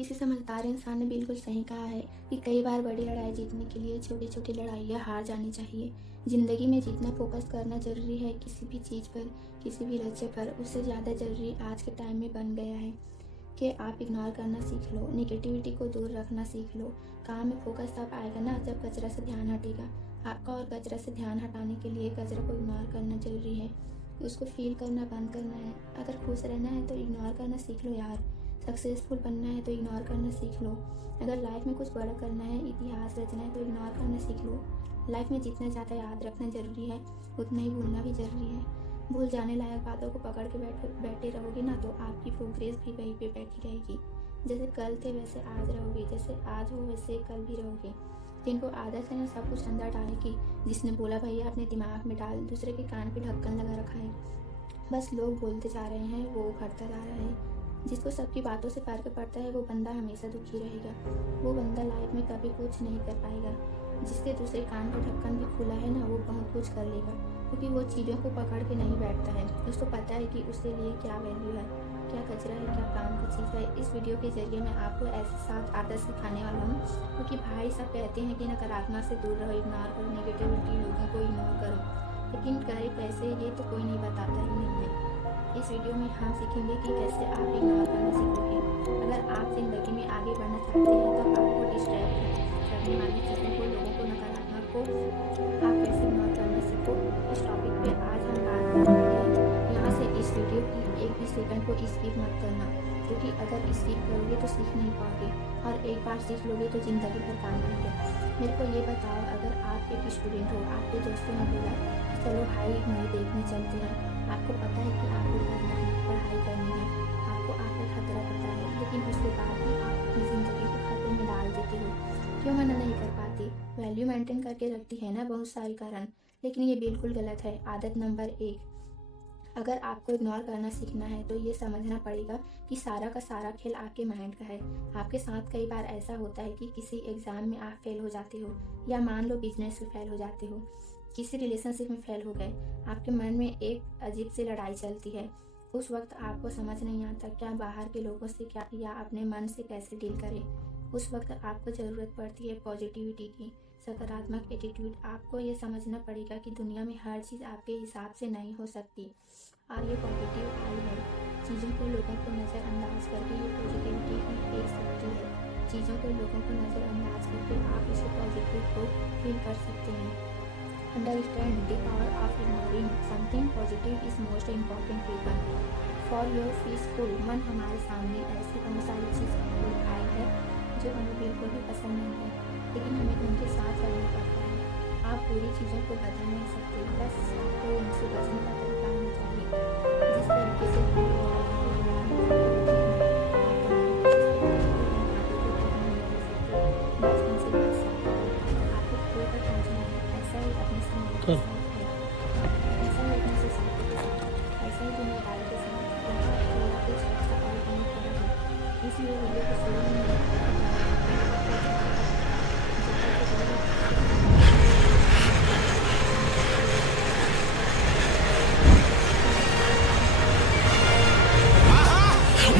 किसी समझदार इंसान ने बिल्कुल सही कहा है कि कई बार बड़ी लड़ाई जीतने के लिए छोटी छोटी लड़ाइयाँ हार जानी चाहिए। ज़िंदगी में जितना फोकस करना ज़रूरी है किसी भी चीज़ पर, किसी भी लक्ष्य पर, उससे ज़्यादा ज़रूरी आज के टाइम में बन गया है कि आप इग्नोर करना सीख लो, नेगेटिविटी को दूर रखना सीख लो। काम में फोकस तब आएगा ना जब कचरा से ध्यान हटेगा आपका, और कचरा से ध्यान हटाने के लिए कचरा को इग्नोर करना ज़रूरी है। उसको फील करना बंद करना है। अगर खुश रहना है तो इग्नोर करना सीख लो यार। सक्सेसफुल बनना है तो इग्नोर करना सीख लो। अगर लाइफ में कुछ बड़ा करना है, इतिहास रचना है तो इग्नोर करना सीख लो। लाइफ में जितना ज़्यादा याद रखना ज़रूरी है उतना ही भूलना भी ज़रूरी है। भूल जाने लायक बातों को पकड़ के बैठे रहोगे ना तो आपकी प्रोग्रेस भी वहीं पे बैठी रहेगी। जैसे कल थे वैसे आज रहोगे, जैसे आज हो वैसे कल भी रहोगे। जिनको आदत है ना सब कुछ अंदर डालने की, जिसने बोला भैया अपने दिमाग में डाल, दूसरे के कान पे ढक्कन लगा रखा है, बस लोग बोलते जा रहे हैं, वो उभरता जा रहा है। जिसको सबकी बातों से फर्क पड़ता है वो बंदा हमेशा दुखी रहेगा। वो बंदा लाइफ में कभी कुछ नहीं कर पाएगा। जिसके दूसरे कान का ढक्कन भी खुला है ना वो बहुत कुछ कर लेगा, क्योंकि वो चीज़ों को पकड़ के नहीं बैठता है। उसको पता है कि उसके लिए क्या वैल्यू है, क्या कचरा है, क्या काम की चीज़ है। इस वीडियो के जरिए मैं आपको ऐसे 7 आदत सिखाने वाला हूँ, क्योंकि भाई सब कहते हैं कि नकारात्मक से दूर रहो, इग्नोर करो, नेगेटिविटी लोगों को इग्नोर करो, लेकिन करे कैसे ये तो कोई नहीं बताता ही नहीं है। इस वीडियो में हम सीखेंगे कि कैसे आप इग्नोर करना सीखोगे। अगर आप ज़िंदगी में आगे बढ़ना चाहते हैं तो आपको डिस्ट्रैक्ट करने वाली चीज़ों को, लोगों को, नकारात्मक को आप कैसे इग्नोर करना सीखो। इस टॉपिक पे आज हम बात करेंगे। यहाँ से इस वीडियो की एक भी सेकंड को स्किप मत करना, क्योंकि अगर स्किप करोगे तो सीख नहीं पाओगे, और एक बार सीख लोगे तो ज़िंदगी भर काम आएगा। मेरे को ये बताओ, अगर आप एक स्टूडेंट हो, आपके दोस्तों ने बोला चलो भाई मूवी देखने चलते हैं, आपको पता है कि आपको पढ़ना है, पढ़ाई करनी है, आपको आगे खतरा पता है, लेकिन उसके बाद भी आप अपनी ज़िंदगी को खतरे में डाल देते हो। क्यों मना नहीं कर पाती? वैल्यू मेंटेन करके रखती है ना बहुत सारे कारण, लेकिन ये बिल्कुल गलत है। आदत नंबर 1, अगर आपको इग्नोर करना सीखना है तो ये समझना पड़ेगा कि सारा का सारा खेल आपके माइंड का है। आपके साथ कई बार ऐसा होता है कि किसी एग्ज़ाम में आप फेल हो जाते हो, या मान लो बिजनेस में फेल हो जाते हो, किसी रिलेशनशिप में फेल हो गए। आपके मन में एक अजीब सी लड़ाई चलती है। उस वक्त आपको समझ नहीं आता क्या बाहर के लोगों से क्या या अपने मन से कैसे डील करें। उस वक्त आपको ज़रूरत पड़ती है पॉजिटिविटी की, सकारात्मक एटीट्यूड। आपको ये समझना पड़ेगा कि दुनिया में हर चीज़ आपके हिसाब से नहीं हो सकती, और ये पॉजिटिव आई है। चीज़ों को, लोगों को नज़रअंदाज करके ये पॉजिटिविटी की एक शक्ति है। चीज़ों को, लोगों को नज़रअंदाज करके आप इसे पॉजिटिव को फील कर सकते हैं। Understand the power of ignoring something positive is most important reason for your peaceful मन। हमारे सामने ऐसी बहुत सारी चीज़ें आई है जो हमें बिल्कुल भी पसंद नहीं है, लेकिन हमें उनके साथ चलना पड़ता है। आप पूरी चीज़ों को बदल नहीं सकते, बस आपको उनसे बचने का तरीका होना चाहिए। जिस तरीके से इसलिए वीडियो को शुरू में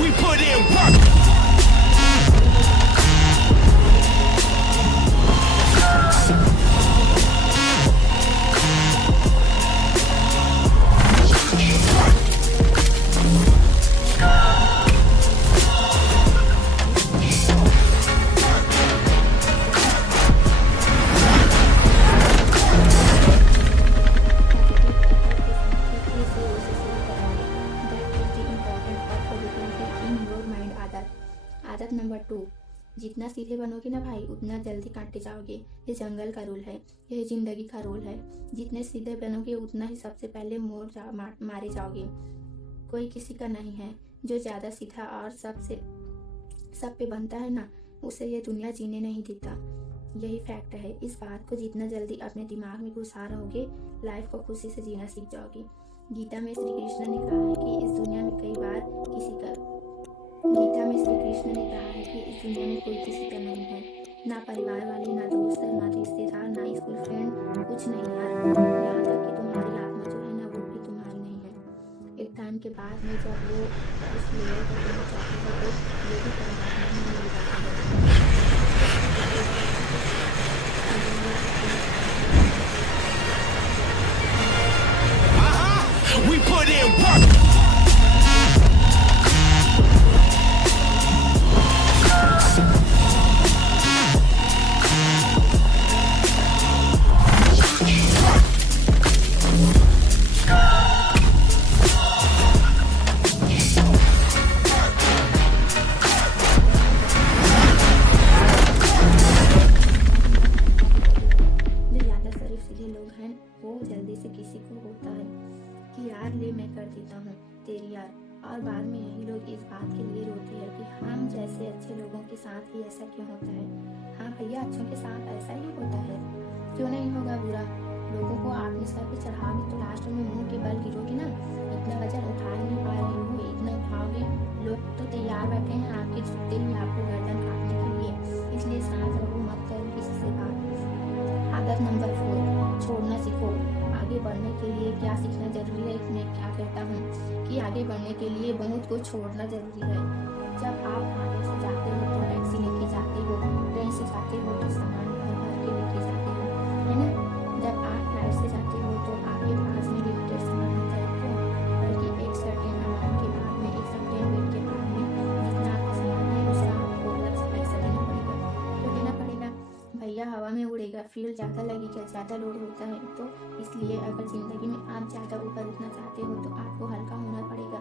We put in work. आदत नंबर 2, जितना सीधे बनोगे ना भाई उतना जल्दी काटे जाओगे। ये जंगल का रूल है, यह ज़िंदगी का रूल है। जितने सीधे बनोगे उतना ही सबसे पहले मारे जाओगे। कोई किसी का नहीं है। जो ज़्यादा सीधा और सब पे बनता है ना, उसे ये दुनिया जीने नहीं देता। यही फैक्ट है। इस बात को जितना जल्दी अपने दिमाग में घुसा रहोगे, लाइफ को खुशी से जीना सीख जाओगे। गीता में श्री कृष्ण ने कहा है कि इस दुनिया में कोई किसी का नहीं है, ना परिवार वाले, ना दोस्त, ना रिश्तेदार, ना स्कूल फ्रेंड, कुछ नहीं यार। यहाँ तक कि तुम्हारी आत्मा जो है ना वो भी तुम्हारी नहीं है। एक टाइम के बाद में जब वो उस लेवल पर पहुँच जाती है तो ये भी परमात्मा ही मिलेगा। यार। और बाद में यही लोग इस बात के लिए रोते हैं कि हम जैसे अच्छे लोगों के साथ ही ऐसा क्यों होता है। हाँ भैया, अच्छों के साथ ऐसा ही होता है, क्यों नहीं होगा बुरा। लोगों को आपने सर पे चढ़ाओगे तो लास्ट में मुंह के बल गिरोगे ना। इतना वजन उठा ही नहीं पा रहे हो, इतना उठाओगे, लोग तो तैयार बैठे हैं आपके जूते ही आपको गर्दन काटने के लिए। इसलिए साथ रहो, मत करो किसी से बात। आदत नंबर 4, छोड़ना सीखो। आगे बढ़ने के लिए क्या सीखना जरूरी है, मैं क्या कहता हूँ कि आगे बढ़ने के लिए बहुत कुछ छोड़ना जरूरी है। जब आप आगे से जाते हो तो टैक्सी लेके जाते हो, ट्रेन से जाते हो तो सामान भर भर के लेके जाते हो, है ना। जब आप फ्लाइट से जाते हो तो आपके पास में लिमिटेड सामान होता है, क्यों? बल्कि एक सर्टेन अमाउंट के बाद में, एक सर्टेन वेट के बाद में जितना आपका सामान है उसका आपको अलग से पैसा देना पड़ेगा। क्यों देना पड़ेगा भैया? हवा में उड़ेगा, फ्यूल ज़्यादा लगेगा, ज़्यादा लोड होता है। तो इसलिए अगर ज़िंदगी में आप ज़्यादा ऊपर उठना चाहते हो तो आपको हल्का होना पड़ेगा।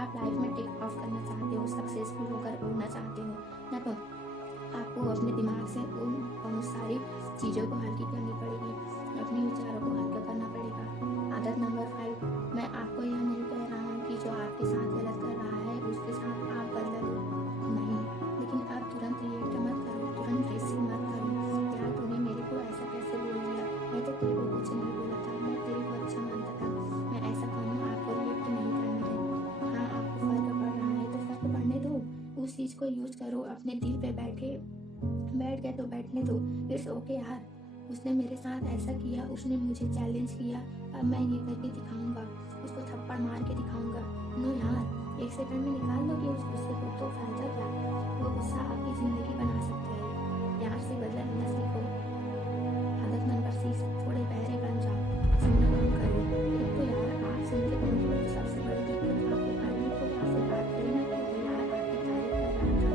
आप लाइफ में टेक ऑफ करना चाहते हो, सक्सेसफुल होकर उड़ना चाहते हो ना, तो आपको अपने दिमाग से उन बहुत सारी चीज़ों को हल्की करनी पड़ेगी, अपने विचारों को हल्का करना पड़ेगा। आदत नंबर 5, मैं आपको यह नहीं कह रहा हूँ कि जो आपके साथ गलत कर रहा है उसके साथ आप बदला लो, नहीं। लेकिन आप तुरंत रिएक्ट मत करो, तुरंत रिसीव मत करो। यार तूने मेरे को ऐसा कैसे बोल दिया, मैं तो तेरे को कुछ नहीं बोला था, मैं तेरे को अच्छा मानता था, मैं ऐसा कहूँ आपको रिएक्ट नहीं करने दे। हाँ, आपको फर्क पड़ रहा है तो फर्क पड़ने दो, उस चीज़ को यूज़ करो। अपने दिल पे बैठ गए तो बैठने दो। इट्स ओके यार, उसने मेरे साथ ऐसा किया, उसने मुझे चैलेंज किया, अब मैं ये करके दिखाऊंगा, उसको थप्पड़ मार के दिखाऊंगा। नो यार, 1 सेकंड में निकाल दोगे उस गुस्से को तो फायदा क्या? वो गुस्सा आपकी ज़िंदगी बना सकता है। प्यार से बदला लेना सीखो। आदत नंबर 6, थोड़े बहरे बन जाओ, सुनना कम करो। एक तो यार आप सुनते हो, सबसे बड़ी दिक्कत आपके आदमी को आपसे बात करें ना कि यार आपकी तारीफ कर रहा था,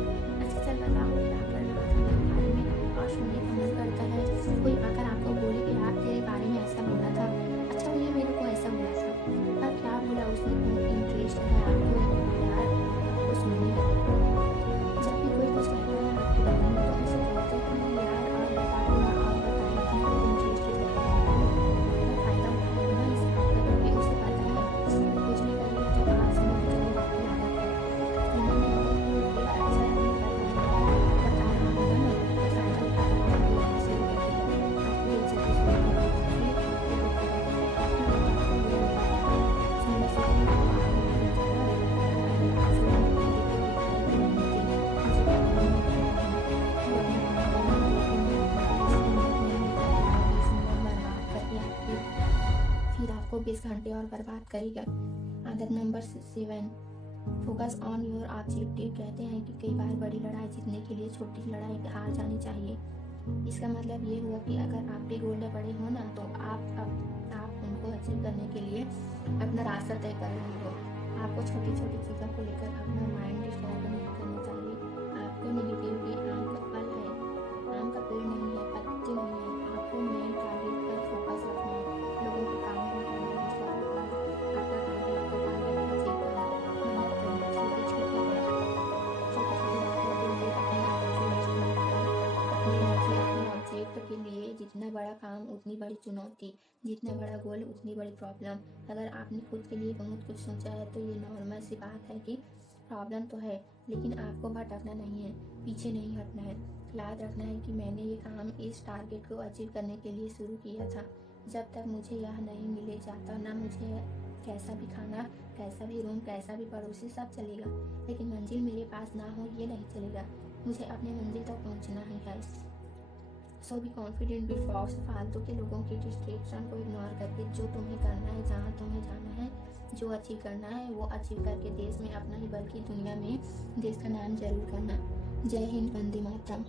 अच्छा चल बताओ क्या कर रहा था मेरे बारे में, और सुनने का मन करता है। कोई आकर आपको बोले कि यार तेरे बारे में ऐसा बोला था, अच्छा भैया मेरे को ऐसा बोला था, पर क्या बोला उसने, बहुत इंटरेस्ट है आपको यार आपको सुनने में। जब भी कोई कुछ कहता है आपके बारे में तो ऐसे कहते हैं कि यार और बता दो ना, और बताएं कि वो इंटरेस्टेड है, वो फायदा उठाएगा ना इस बात का, क्योंकि उसे पता है वो कुछ नहीं करेगा तो आप समझ जाओगे आपकी आदत है। सुनने में अगर वो ये अच्छा नहीं लगा बता रहा होगा ना तो फायदा उठा रहा होगा, ये शुरू कर देगा आपको ये चीज़ें शुरू कर देगा, फिर आपको दुख करेगा, आपकी बात को बुरा लगेगा। सुनने से पहले फिर आपको 20 घंटे और बर्बाद करेगा। आदत number 7, focus on your objective. कहते हैं कि कई बार बड़ी लड़ाई जीतने के लिए छोटी लड़ाई हार जानी चाहिए। इसका मतलब ये हुआ कि अगर आपके गोल बड़े हो ना तो आप उनको अचीव करने के लिए अपना रास्ता तय कर रहे हो। आपको छोटी छोटी चीज़ों को लेकर अपना माइंड डिस्टर्ब नहीं करना चाहिए। आपको नेगेटिविटी आम का फल है, आम का पेड़ नहीं है, पत्ते नहीं है। आपको मेन टारगेट पर फोकस रखना है, लोगों के काम को करना, विश्वास रखना, आपका टारगेट को टारगेट अचीव करना, मेहनत करना, छोटी छोटी बातों के लिए अपनी एनर्जी वेस्ट मत करो। अपनी एनर्जी अपने ऑब्जेक्ट के लिए, जितना बड़ा काम उतनी बड़ी चुनौती, जितना बड़ा गोल उतनी बड़ी प्रॉब्लम। अगर आपने खुद के लिए बहुत कुछ सोचा है तो ये नॉर्मल सी बात है कि प्रॉब्लम तो है, लेकिन आपको भटकना नहीं है, पीछे नहीं हटना है। याद रखना है कि मैंने ये काम इस टारगेट को अचीव करने के लिए शुरू किया था। जब तक मुझे यह नहीं मिले जाता ना, मुझे कैसा भी खाना, कैसा भी रूम, कैसा भी पड़ोसी सब चलेगा, लेकिन मंजिल मेरे पास ना हो ये नहीं चलेगा। मुझे अपने मंजिल तक पहुंचना ही है। सो बी कॉन्फिडेंट, बी फॉक्स। फालतू के लोगों की डिस्ट्रैक्शन को इग्नोर करके जो तुम्हें करना है, जहाँ तुम्हें जाना है, जो अचीव करना है वो अचीव करके देश में अपना ही बल्कि दुनिया में देश का नाम जरूर करना। जय हिंद, वंदे मातरम।